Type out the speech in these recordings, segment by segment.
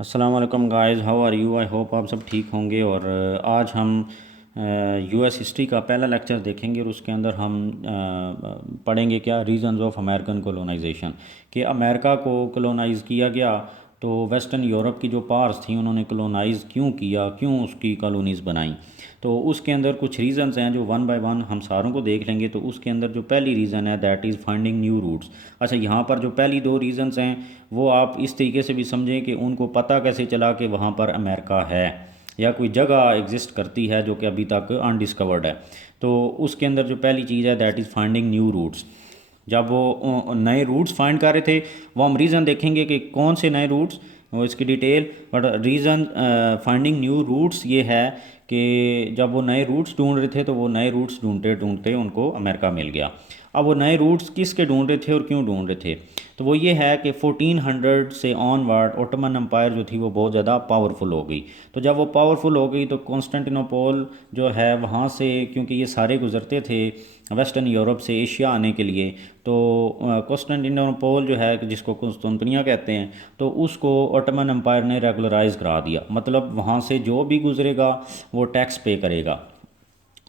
अस्सलाम वालेकुम guys, how are you? I hope आप सब ठीक होंगे। और आज हम यूएस हिस्ट्री का पहला लेक्चर देखेंगे और उसके अंदर हम पढ़ेंगे क्या रीजंस ऑफ अमेरिकन कोलोनाइजेशन, कि अमेरिका को कोलोनाइज़ किया गया तो वेस्टर्न यूरोप की जो पावर्स थी उन्होंने कोलोनाइज़ क्यों किया, क्यों उसकी कॉलोनीज़ बनाई। तो उसके अंदर कुछ रीज़न्स हैं जो वन बाय वन हम सारों को देख लेंगे। तो उसके अंदर जो पहली रीज़न है that is finding new routes. अच्छा, यहाँ पर जो पहली दो रीज़न्स हैं वो आप इस तरीके से भी समझें कि उनको पता कैसे चला कि वहाँ पर अमेरिका है या कोई जगह एग्जिस्ट करती है जो कि अभी तक अनडिस्कवर्ड है। तो उसके अंदर जो पहली चीज़ है that is finding new routes. जब वो नए रूट्स फाइंड कर रहे थे, वो हम रीज़न देखेंगे कि कौन से नए रूट्स, वो इसकी detail. But reason finding new routes ये है कि जब वो नए रूट्स ढूंढ रहे थे तो वो नए रूट्स ढूंढते ढूंढते उनको अमेरिका मिल गया। अब वो नए रूट्स किसके ढूंढ रहे थे और क्यों ढूंढ रहे थे? तो वो ये है कि 1400 से ऑनवर्ड ओटोमन एम्पायर जो थी वो बहुत ज़्यादा पावरफुल हो गई। तो जब वो पावरफुल हो गई तो कॉन्स्टेंटिनोपल जो है वहाँ से, क्योंकि ये सारे गुजरते थे वेस्टर्न यूरोप से एशिया आने के लिए, तो कॉन्स्टेंटिनोपल जो है जिसको कुस्तुनतनिया कहते हैं, तो उसको ओटोमन एम्पायर ने रेगुलराइज करा दिया। मतलब वहाँ से जो भी गुजरेगा वो टैक्स पे करेगा।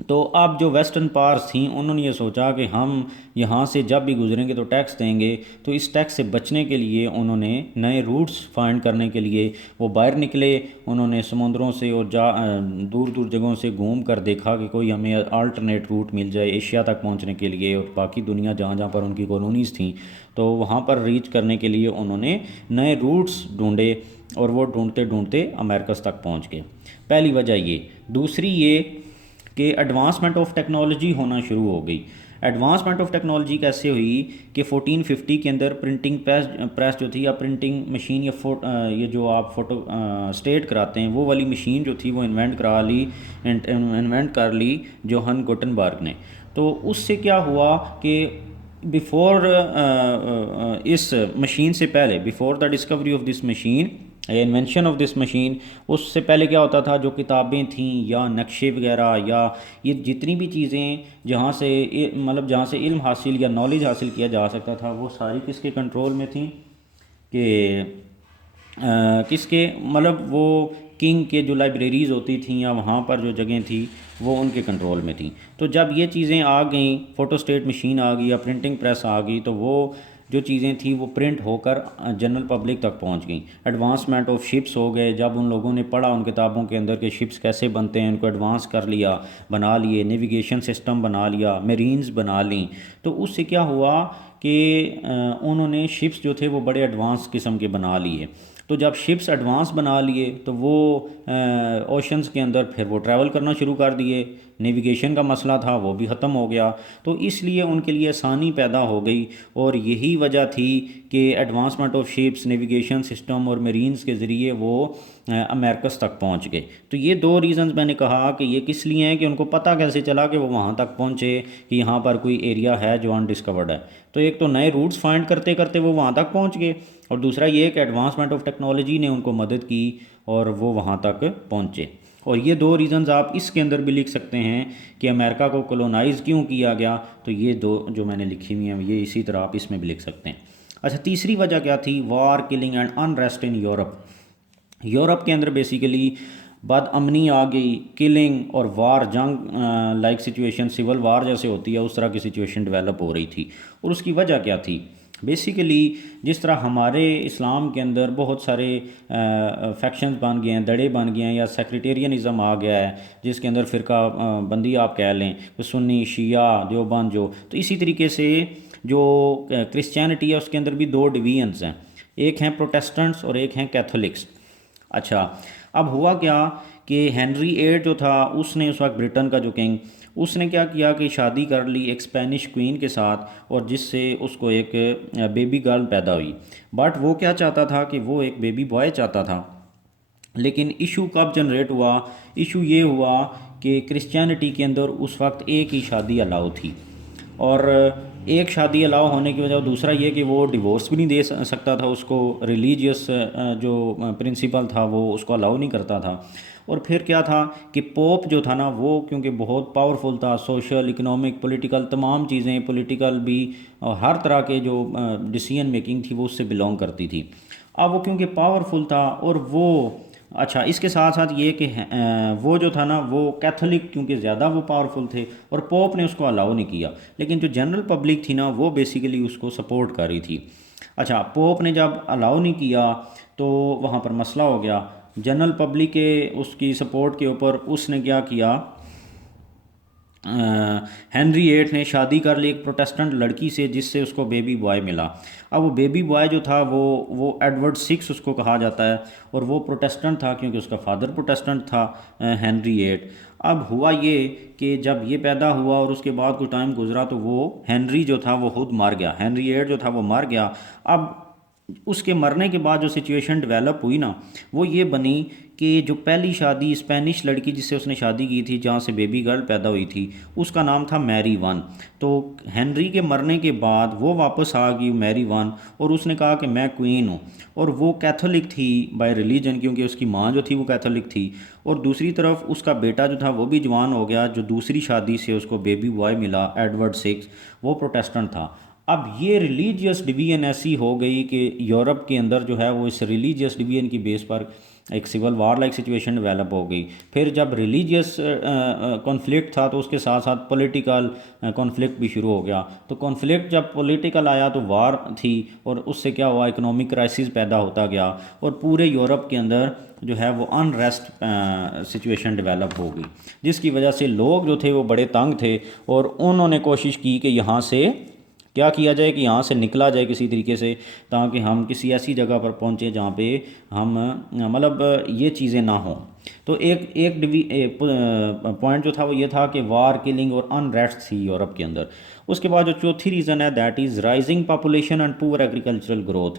तो अब जो वेस्टर्न पावर्स थी उन्होंने ये सोचा कि हम यहाँ से जब भी गुजरेंगे तो टैक्स देंगे। तो इस टैक्स से बचने के लिए उन्होंने नए रूट्स फाइंड करने के लिए वो बाहर निकले। उन्होंने समुद्रों से और दूर दूर जगहों से घूम कर देखा कि कोई हमें अल्टरनेट रूट मिल जाए एशिया तक पहुँचने के लिए और बाकी दुनिया जहाँ जहाँ पर उनकी कॉलोनीज़ थी तो वहाँ पर रीच करने के लिए उन्होंने नए रूट्स ढूंढे और वो ढूंढते ढूंढते अमेरिकस तक पहुँच गए। पहली वजह ये। दूसरी ये कि एडवांसमेंट ऑफ टेक्नोलॉजी होना शुरू हो गई। एडवांसमेंट ऑफ टेक्नोलॉजी कैसे हुई कि 1450 के अंदर प्रिंटिंग प्रेस जो थी या प्रिंटिंग मशीन या ये जो आप फ़ोटो स्टेट कराते हैं वो वाली मशीन जो थी वो इन्वेंट कर ली जोहन गुटनबर्ग ने। तो उससे क्या हुआ कि बिफोर इस मशीन से पहले, before the discovery of this machine, invention of this machine, उससे पहले क्या होता था, जो किताबें थीं या नक्शे वगैरह या ये जितनी भी चीज़ें जहाँ से मतलब जहाँ से इल्म हासिल या नॉलेज हासिल किया जा सकता था वो सारी किसके कंट्रोल में थी? कि किसके, मतलब वो किंग के जो लाइब्रेरीज़ होती थी या वहाँ पर जो जगह थी वो उनके कंट्रोल में थी। तो जब ये चीज़ें आ गई, फ़ोटोस्टेट मशीन आ गई या प्रिंटिंग प्रेस आ गई, तो वो जो चीज़ें थी वो प्रिंट होकर जनरल पब्लिक तक पहुंच गई। एडवांसमेंट ऑफ शिप्स हो गए। जब उन लोगों ने पढ़ा उन किताबों के अंदर के शिप्स कैसे बनते हैं, उनको एडवांस कर लिया, बना लिए, नेविगेशन सिस्टम बना लिया, मेरीन्स बना ली। तो उससे क्या हुआ कि उन्होंने शिप्स जो थे वो बड़े एडवांस किस्म के बना लिए। तो जब शिप्स एडवांस बना लिए तो वो ओशंस के अंदर फिर वो ट्रैवल करना शुरू कर दिए। नेविगेशन का मसला था वो भी ख़त्म हो गया। तो इसलिए उनके लिए आसानी पैदा हो गई और यही वजह थी कि advancement of ships, navigation system और मरीन्स के ज़रिए वो अमेरिकस तक पहुंच गए। तो ये दो रीज़न्स मैंने कहा कि ये किस लिए हैं, कि उनको पता कैसे चला कि वो वहाँ तक पहुँचे कि यहाँ पर कोई एरिया है जो अनडिस्कवर्ड है। तो एक तो नए रूट्स फाइंड करते करते वो वहाँ तक पहुँच गए और दूसरा ये कि एडवांसमेंट ऑफ टेक्नोलॉजी ने उनको मदद की और वो वहाँ तक पहुँचे। और ये दो रीज़न्स आप इसके अंदर भी लिख सकते हैं कि अमेरिका को कॉलोनाइज़ क्यों किया गया। तो ये दो जो मैंने लिखी हुई हैं ये इसी तरह आप इसमें भी लिख सकते हैं। अच्छा, तीसरी वजह क्या थी? War, killing and unrest in Europe. Europe के अंदर बेसिकली बदअमनी आ गई, किलिंग और वार, जंग लाइक सिचुएशन, सिविल वार जैसे होती है उस तरह की सिचुएशन डेवलप हो रही थी। और उसकी वजह क्या थी? बेसिकली जिस तरह हमारे इस्लाम के अंदर बहुत सारे फैक्शंस बन गए हैं, दड़े बन गए हैं या सेक्रेटेरियनिज़म आ गया है जिसके अंदर फ़िरका बंदी आप कह लें, तो सुन्नी, शिया, देवबंद जो, तो इसी तरीके से जो क्रिश्चियनिटी है उसके अंदर भी दो डिवीजन्स हैं, एक हैं प्रोटेस्टेंट्स और एक हैं कैथोलिक्स। अच्छा, अब हुआ क्या कि हेनरी एट जो था उसने उस वक्त ब्रिटेन का जो किंग, उसने क्या किया कि शादी कर ली एक स्पेनिश क्वीन के साथ और जिससे उसको एक बेबी गर्ल पैदा हुई। बट वो क्या चाहता था कि वो एक बेबी बॉय चाहता था। लेकिन इशू कब जनरेट हुआ? इशू ये हुआ कि क्रिश्चियनिटी के अंदर उस वक्त एक ही शादी अलाउ थी और एक शादी अलाउ होने की वजह दूसरा ये कि वो डिवोर्स भी नहीं दे सकता था उसको, रिलीजियस जो प्रिंसिपल था वो उसको अलाउ नहीं करता था। और फिर क्या था कि पोप जो था ना वो क्योंकि बहुत पावरफुल था, सोशल, इकोनॉमिक, पॉलिटिकल, तमाम चीज़ें, पॉलिटिकल भी और हर तरह के जो डिसीजन मेकिंग थी वो उससे बिलोंग करती थी। अब वो क्योंकि पावरफुल था और वो, अच्छा इसके साथ साथ ये कि वो जो था ना वो कैथोलिक क्योंकि ज़्यादा वो पावरफुल थे और पोप ने उसको अलाउ नहीं किया, लेकिन जो जनरल पब्लिक थी ना वो बेसिकली उसको सपोर्ट कर रही थी। अच्छा, पोप ने जब अलाउ नहीं किया तो वहाँ पर मसला हो गया। जनरल पब्लिक के उसकी सपोर्ट के ऊपर उसने क्या किया, हेनरी एट ने शादी कर ली एक प्रोटेस्टेंट लड़की से जिससे उसको बेबी बॉय मिला। अब वो बेबी बॉय जो था वो एडवर्ड सिक्स उसको कहा जाता है और वो प्रोटेस्टेंट था क्योंकि उसका फादर प्रोटेस्टेंट था, हेनरी एट। अब हुआ ये कि जब ये पैदा हुआ और उसके बाद कुछ टाइम गुजरा तो वो हेनरी जो था वो खुद मार गया, हेनरी एट जो था वो मार गया। अब उसके मरने के बाद जो सिचुएशन डेवलप हुई ना वो ये बनी कि जो पहली शादी स्पेनिश लड़की जिससे उसने शादी की थी जहाँ से बेबी गर्ल पैदा हुई थी उसका नाम था मैरी वन। तो हेनरी के मरने के बाद वो वापस आ गई मैरी वन और उसने कहा कि मैं क्वीन हूँ, और वो कैथोलिक थी बाय रिलीजन क्योंकि उसकी माँ जो थी वो कैथोलिक थी। और दूसरी तरफ उसका बेटा जो था वो भी जवान हो गया, जो दूसरी शादी से उसको बेबी बॉय मिला एडवर्ड सिक्स, वो प्रोटेस्टेंट था। अब ये रिलीजियस डिवीजन ऐसी हो गई कि यूरोप के अंदर जो है वो इस रिलीजियस डिवीजन की बेस पर एक civil war like situation develop हो गई। फिर जब रिलीजियस कॉन्फ्लिक्ट था तो उसके साथ साथ पॉलिटिकल कॉन्फ्लिक्ट भी शुरू हो गया। तो कॉन्फ्लिक्ट जब पॉलिटिकल आया तो वार थी और उससे क्या हुआ, इकोनॉमिक क्राइसिस पैदा होता गया और पूरे यूरोप के अंदर जो है वो अनरेस्ट सिचुएशन डेवलप हो गई, जिसकी वजह से लोग जो थे वो बड़े तंग थे और उन्होंने कोशिश की कि यहाँ से क्या किया जाए कि यहाँ से निकला जाए किसी तरीके से, ताकि हम किसी ऐसी जगह पर पहुँचे जहाँ पे हम मतलब ये चीज़ें ना हों। तो एक पॉइंट जो था वो ये था कि वार, किलिंग और अनरेस्ट थी यूरोप के अंदर। उसके बाद जो चौथी रीज़न है that is rising population and poor agricultural growth.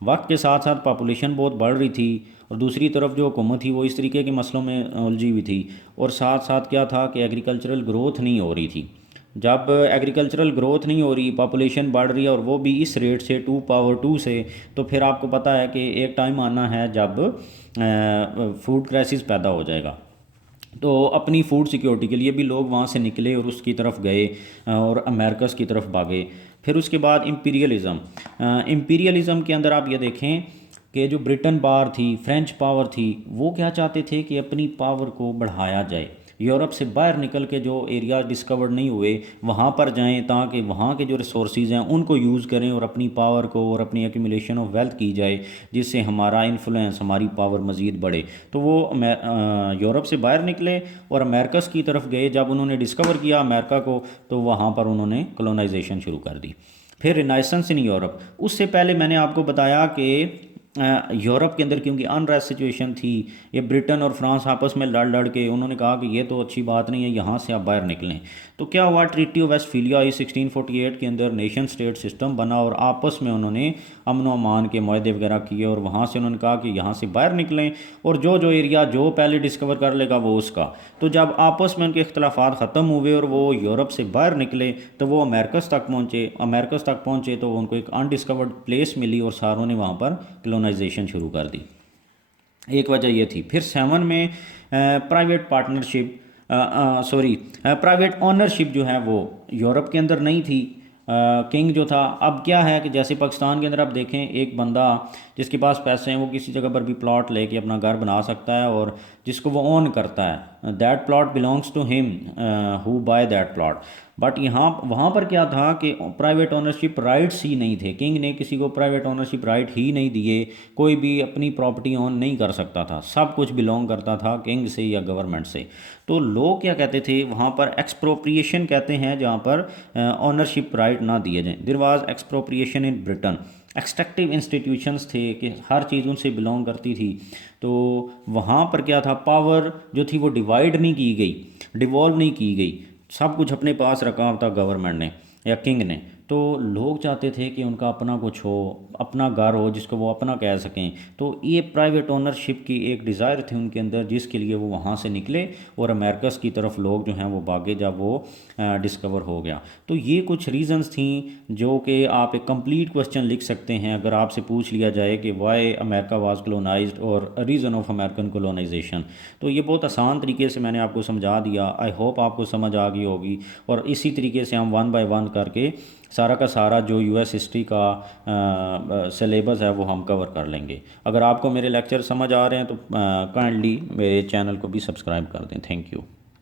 वक्त के साथ साथ पॉपुलेशन बहुत बढ़ रही थी और दूसरी तरफ जो हुकूमत थी वो इस तरीके के मसलों में उलझी हुई थी, और साथ साथ क्या था कि एग्रीकल्चरल ग्रोथ नहीं हो रही थी। जब एग्रीकल्चरल ग्रोथ नहीं हो रही, पॉपुलेशन बढ़ रही है और वो भी इस रेट से 2 पावर 2 से, तो फिर आपको पता है कि एक टाइम आना है जब फूड क्राइसिस पैदा हो जाएगा। तो अपनी फूड सिक्योरिटी के लिए भी लोग वहाँ से निकले और उसकी तरफ गए और अमेरिकस की तरफ भागे। फिर उसके बाद इम्पीरियलिज़म के अंदर आप ये देखें कि जो ब्रिटेन पावर थी, फ्रेंच पावर थी, वो क्या चाहते थे कि अपनी पावर को बढ़ाया जाए, यूरोप से बाहर निकल के जो एरिया डिस्कवर्ड नहीं हुए वहाँ पर जाएं ताकि वहाँ के जो रिसोर्सेज हैं उनको यूज़ करें और अपनी पावर को और अपनी एक्यूमुलेशन ऑफ वेल्थ की जाए, जिससे हमारा इन्फ्लुएंस, हमारी पावर मज़ीद बढ़े। तो वो यूरोप से बाहर निकले और अमेरिकस की तरफ गए। जब उन्होंने डिस्कवर किया अमेरिका को तो वहाँ पर उन्होंने कॉलोनाइजेशन शुरू कर दी। फिर रिनाइसेंस इन यूरोप, उससे पहले मैंने आपको बताया कि यूरोप के अंदर क्योंकि अनरेस्ट सिचुएशन थी, ये ब्रिटेन और फ्रांस आपस में लड़ लड़ के उन्होंने कहा कि ये तो अच्छी बात नहीं है, यहाँ से आप बाहर निकलें। तो क्या हुआ, ट्रीटी ऑफ वेस्टफालिया 1648 के अंदर नेशन स्टेट सिस्टम बना और आपस में उन्होंने अमन व अमान के मुआहदे वगैरह किए और वहाँ से उन्होंने कहा कि यहाँ से बाहर निकलें और जो जो एरिया जो पहले डिस्कवर कर लेगा वो उसका। तो जब आपस में उनके इख्तलाफात ख़त्म हुए और वो यूरोप से बाहर निकले तो वो अमेरिकस तक पहुँचे। अमेरिकस तक पहुँचे तो उनको एक अनडिस्कवर्ड प्लेस मिली और सारों ने वहाँ पर कॉलोनाइजेशन शुरू कर दी। एक वजह ये थी। फिर 7 में private partnership, sorry private ownership जो है वो यूरोप के अंदर नहीं थी। किंग जो था, अब क्या है कि जैसे पाकिस्तान के अंदर आप देखें एक बंदा जिसके पास पैसे हैं वो किसी जगह पर भी प्लॉट लेके अपना घर बना सकता है और जिसको वो ओन करता है, that plot belongs to him who buy that plot. But यहाँ वहाँ पर क्या था कि प्राइवेट ओनरशिप राइट्स ही नहीं थे, किंग ने किसी को प्राइवेट ओनरशिप राइट ही नहीं दिए, कोई भी अपनी प्रॉपर्टी ओन नहीं कर सकता था, सब कुछ बिलोंग करता था किंग से या गवर्नमेंट से। तो लोग क्या कहते थे वहाँ पर, एक्सप्रोप्रिएशन कहते हैं जहाँ पर ओनरशिप राइट ना दिए जाएँ। There was expropriation in Britain. Extractive institutions थे कि हर चीज़ उनसे बिलोंग करती थी। तो वहाँ पर क्या था, पावर जो थी वो डिवाइड नहीं की गई, डिवॉल्व नहीं की गई, सब कुछ अपने पास रखा हुआ था गवर्नमेंट ने या किंग ने। तो लोग चाहते थे कि उनका अपना कुछ हो, अपना घर हो जिसको वो अपना कह सकें। तो ये प्राइवेट ओनरशिप की एक डिज़ायर थी उनके अंदर, जिसके लिए वो वहाँ से निकले और अमेरिकस की तरफ लोग जो हैं वो भागे जब वो डिस्कवर हो गया। तो ये कुछ रीज़न्स थी जो कि आप एक कंप्लीट क्वेश्चन लिख सकते हैं अगर आपसे पूछ लिया जाए कि वाई अमेरिका वाज कॉलोनाइज्ड और रीज़न ऑफ अमेरिकन कॉलोनाइजेशन। तो ये बहुत आसान तरीके से मैंने आपको समझा दिया। आई होप आपको समझ आ गई होगी और इसी तरीके से हम वन बाय वन करके सारा का सारा जो यूएस हिस्ट्री का सिलेबस है वो हम कवर कर लेंगे। अगर आपको मेरे लेक्चर समझ आ रहे हैं तो काइंडली मेरे चैनल को भी सब्सक्राइब कर दें। Thank you.